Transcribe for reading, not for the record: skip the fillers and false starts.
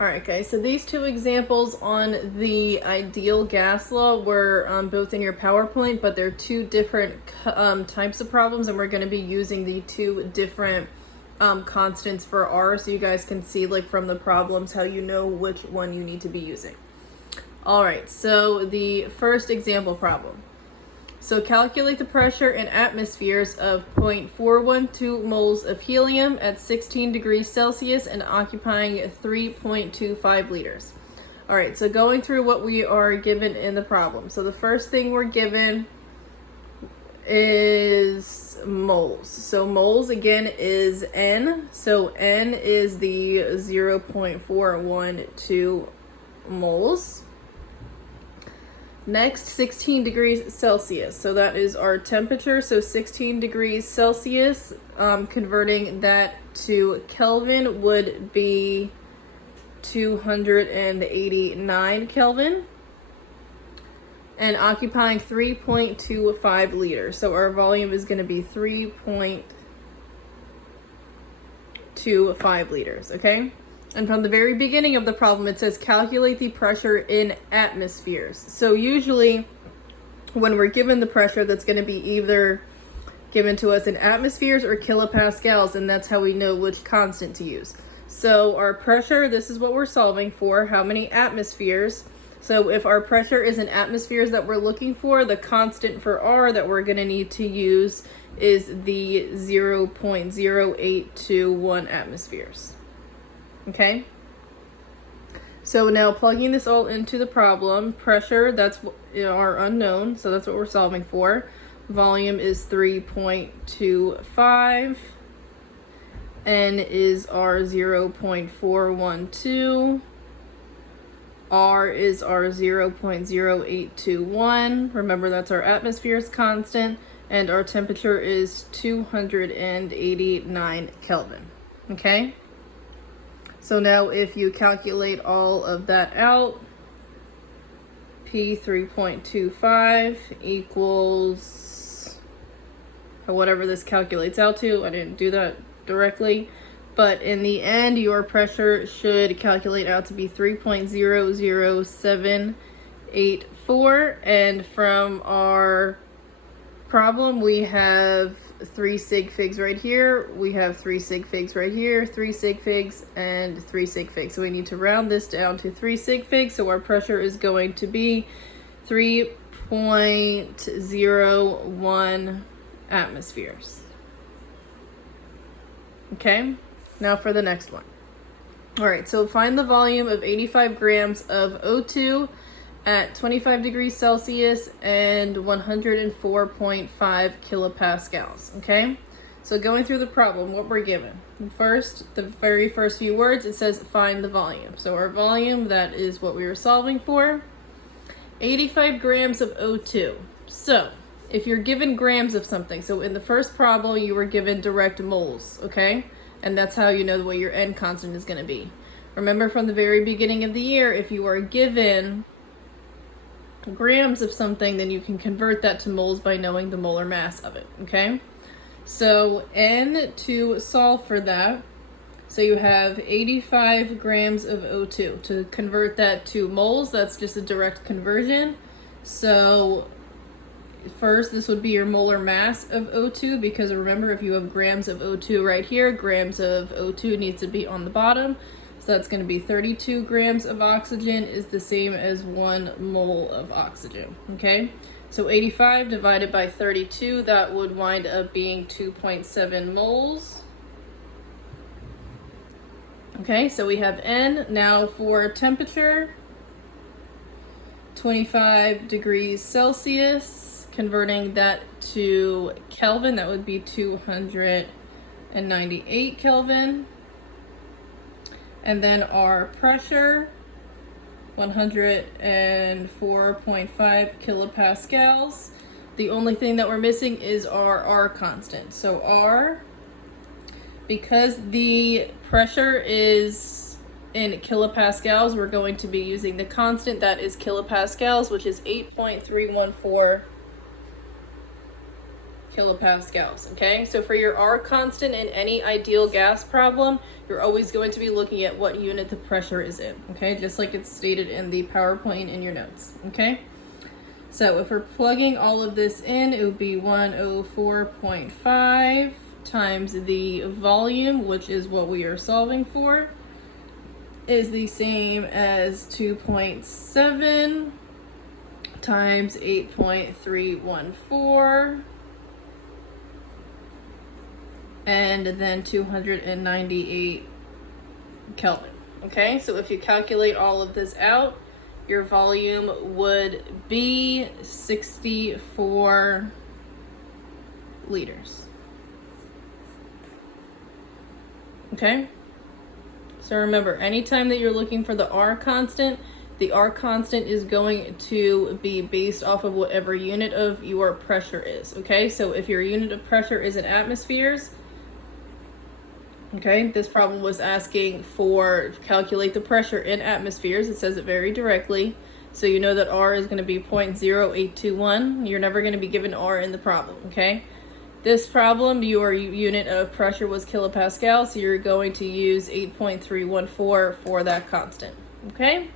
All right, guys, so these two examples on the ideal gas law were both in your PowerPoint, but they're two different types of problems, and we're going to be using the two different constants for R, so you guys can see, like, from the problems how you know which one you need to be using. All right, so the first example problem. So calculate the pressure in atmospheres of 0.412 moles of helium at 16 degrees Celsius and occupying 3.25 liters. All right, so going through what we are given in the problem. So the first thing we're given is moles. So moles, again, is N. So N is the 0.412 moles. Next, 16 degrees Celsius. So that is our temperature. So 16 degrees Celsius, converting that to Kelvin would be 289 Kelvin. And occupying 3.25 liters. So our volume is going to be 3.25 liters, okay? And from the very beginning of the problem, it says calculate the pressure in atmospheres. So usually when we're given the pressure, that's going to be either given to us in atmospheres or kilopascals, and that's how we know which constant to use. So our pressure, this is what we're solving for, how many atmospheres. So if our pressure is in atmospheres that we're looking for, the constant for R that we're going to need to use is the 0.0821 atmospheres. Okay, so now plugging this all into the problem, pressure, that's our unknown, so that's what we're solving for. Volume is 3.25, N is our 0.412, R is our 0.0821, remember that's our atmosphere's constant, and our temperature is 289 Kelvin, okay? So now if you calculate all of that out, P 3.25 equals whatever this calculates out to. I didn't do that directly, but in the end, your pressure should calculate out to be 3.00784. And from our problem, we have 3 sig figs right here, we have 3 sig figs right here, 3 sig figs, and 3 sig figs. So we need to round this down to 3 sig figs, so our pressure is going to be 3.01 atmospheres. Okay, now for the next one. All right, so find the volume of 85 grams of O2 at 25 degrees Celsius and 104.5 kilopascals, okay? So going through the problem, what we're given. First, the very first few words, it says find the volume. So our volume, that is what we were solving for. 85 grams of O2. So if you're given grams of something, so in the first problem, you were given direct moles, okay? And that's how you know what your N constant is gonna be. Remember from the very beginning of the year, if you are given grams of something, then you can convert that to moles by knowing the molar mass of it, okay? So N to solve for that, so you have 85 grams of O2. To convert that to moles, that's just a direct conversion. So first, this would be your molar mass of O2, because remember, if you have grams of O2 right here, grams of O2 needs to be on the bottom. So that's going to be 32 grams of oxygen is the same as 1 mole of oxygen, okay? So 85 divided by 32, that would wind up being 2.7 moles. Okay, so we have N. Now for temperature, 25 degrees Celsius, converting that to Kelvin, that would be 298 Kelvin. And then our pressure, 104.5 kilopascals. The only thing that we're missing is our R constant. So R, because the pressure is in kilopascals, we're going to be using the constant that is kilopascals, which is 8.314 kilopascals, okay? So for your R constant in any ideal gas problem, you're always going to be looking at what unit the pressure is in, okay? Just like it's stated in the PowerPoint in your notes, okay? So if we're plugging all of this in, it would be 104.5 times the volume, which is what we are solving for, is the same as 2.7 times 8.314, and then 298 Kelvin. Okay, so if you calculate all of this out, your volume would be 64 liters. Okay, so remember, anytime that you're looking for the R constant, the R constant is going to be based off of whatever unit of your pressure is, okay? So if your unit of pressure is in atmospheres, okay, this problem was asking for calculate the pressure in atmospheres. It says it very directly. So you know that R is going to be 0.0821. You're never going to be given R in the problem, okay? This problem, your unit of pressure was kilopascal, so you're going to use 8.314 for that constant, okay?